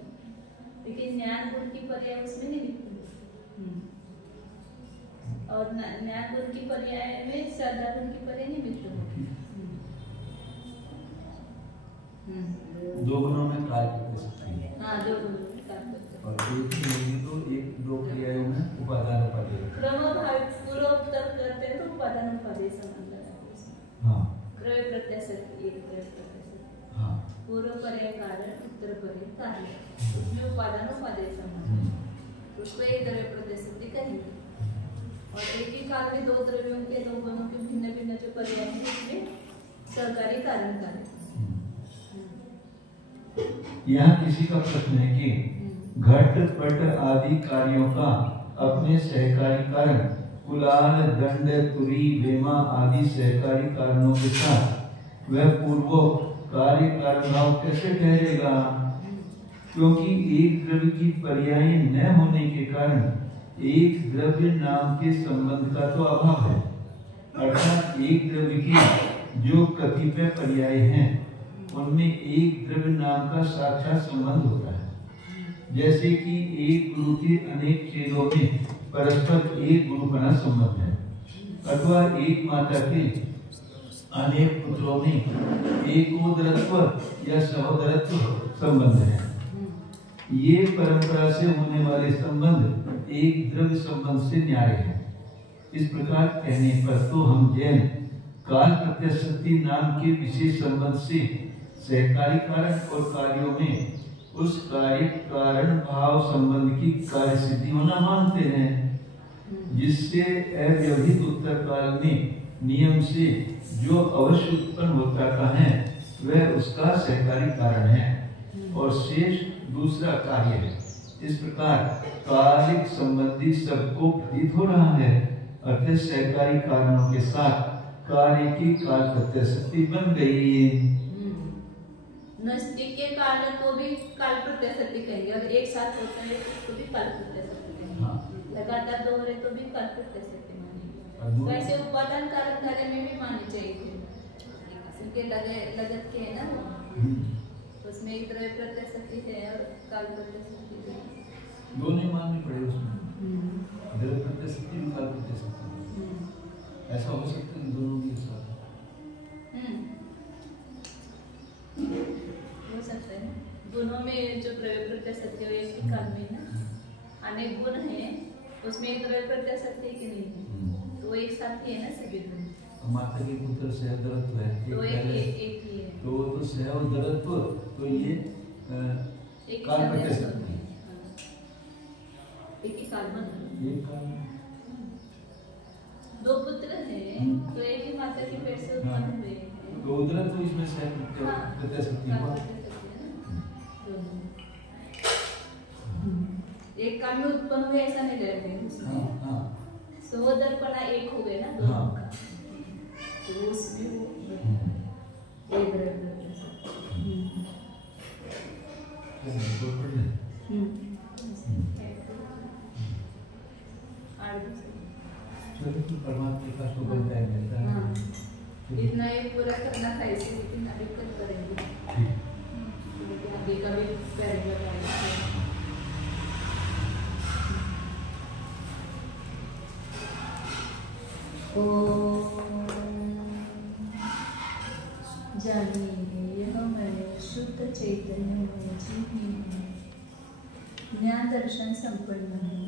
लेकिन ज्ञान गुण की पर्याय उसमें निमित्त है। और ज्ञान गुण की पर्याय में श्रद्धा गुण की पर्याय निमित्त होगी। दो गुणों में काल प्रतिशक्ति है। हाँ, दो गुणों में काल प्रतिशक्ति। और एक ही नहीं तो एक दो क्रियाओं में उपादान उपादेय। क्रमभावित पूर्वोत्तर करते हैं तो उपादान उपादेय संबंध है। हाँ। क्रय प्रत्ययशक्ति एक क्रय प्रत्ययशक्ति। हाँ। पूर्व पर्याय कारण, उत्तर पर्याय कार्य, उसमें उपादान उपादेय संबंध, उसको एक द्रव्य प्रत्ययशक्ति कहेंगे। और एक ही काल में दो द्रव्यों के दो गुणों के भिन्न भिन्न जो पर्याय हैं उसमें सहकारी कारण कार्य। यहाँ किसी का प्रश्न है कि घट पट आदि कार्यों का अपने सहकारी कारण कुलाल दंड तुरी वेमा आदि सहकारी कारणों के साथ वह पूर्व कार्य कारण भाव कैसे ठहरेगा? क्योंकि एक द्रव्य की पर्याय न होने के कारण एक द्रव्य नाम के संबंध का तो अभाव है, अर्थात एक द्रव्य की जो कतिपय पर्याय हैं उनमें एक द्रव्य नाम का साक्षात संबंध होता है। जैसे कि एक गुरु के अनेक चेलों में परस्पर एक गुरुपना संबंध है, अथवा एक माता के अनेक पुत्रों में एकोदरत्व या सहोदरत्व संबंध है। ये परंपरा से होने वाले संबंध एक द्रव्य संबंध से न्याय है। इस प्रकार कहने पर तो हम जैन काल प्रत्ययशक्ति नाम के विशेष संबंध से सहकारी कारण और कार्यों में उस कार्य कारण भाव संबंध की कार्य सिद्धि होना मानते हैं, जिससे अव्यवहित उत्तर काल में नियम से जो अवश्य उत्पन्न होता है वह उसका सहकारी कारण है और शेष दूसरा कार्य है। इस प्रकार कालिक संबंधी सबको प्रतीत हो रहा है, अर्थात सहकारी कारणों के साथ कार्य की काल प्रत्ययशक्ति बन गई। नजदीक के कारण को भी काल प्रत्ययशक्ति कहेंगे, अगर एक साथ होता है तो भी काल प्रत्ययशक्ति कहेंगे। हाँ। लगातार दो रहे तो भी काल प्रत्ययशक्ति मानेंगे। वैसे उपादान कारण कार्य में भी माननी चाहिए, क्योंकि लगत के है ना वो, उसमें एक द्रव्य प्रत्ययशक्ति है और काल प्रत्ययशक्ति है, दोनों माननी पड़े उसमें, द्रव्य प्रत्ययशक्ति भी काल प्रत्ययशक्ति। ऐसा हो सकता है दोनों के साथ हो सकता है। गुणों में जो द्रव्य प्रत्ययशक्ति है एक ही काल में ना अनेक गुण हैं, उसमें एक द्रव्य प्रत्ययशक्ति की नहीं है, तो एक साथ ही है ना सभी गुण। माता के पुत्र सहोदरत्व है, तो एक ही है, तो वो तो सहोदरत्व, तो ये काल प्रत्ययशक्ति है, एक ही काल बन एक का दो पुत्र हैं तो एक ही माता के पेट से उत्पन्न हुए हैं। तो उधर तो इसमें से बता सकती हो। एक काल में उत्पन्न हुए ऐसा नहीं करेंगे उसमें। सहोदरपना एक हो गए ना दोनों का, तो उसमें वो एक द्रव्य परमात्मा का तो बनता है। इतना ये पूरा करना था इसे, लेकिन अभी कल करेंगे। आगे का भी पैराग्राफ आएगा। जानिए यह मैं शुद्ध चैतन्य में जीवी हूँ, ज्ञान दर्शन संपन्न हूँ,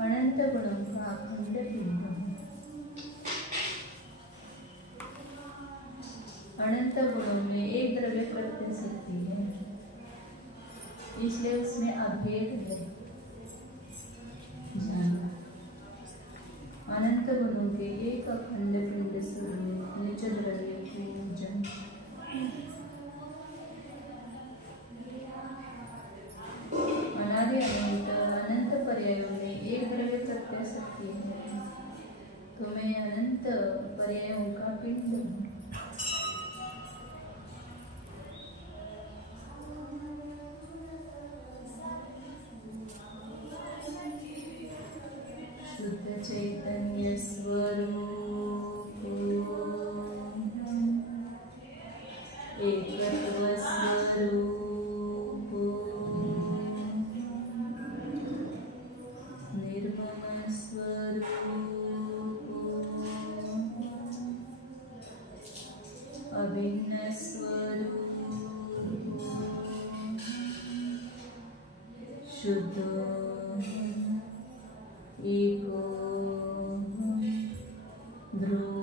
अनंत गुणों का अखंड पिंड हूँ। अनंत गुणों में एक द्रव्य प्रत्यय शक्ति है, इसलिए उसमें अभेद है। अनंत गुणों के एक अखंड पिंड स्वरूप निज द्रव्य की पूजन। अनादि अनंत अनंत पर्यायों में एक द्रव्य प्रत्यय शक्ति है, तो मैं अनंत पर्यायों का पिंड हूँ। शुद्ध चैतन्य स्वरूप एकत्व स्वरूप निर्मम स्वरूप अभिन्न स्वरूप शुद्ध एको ध्रुव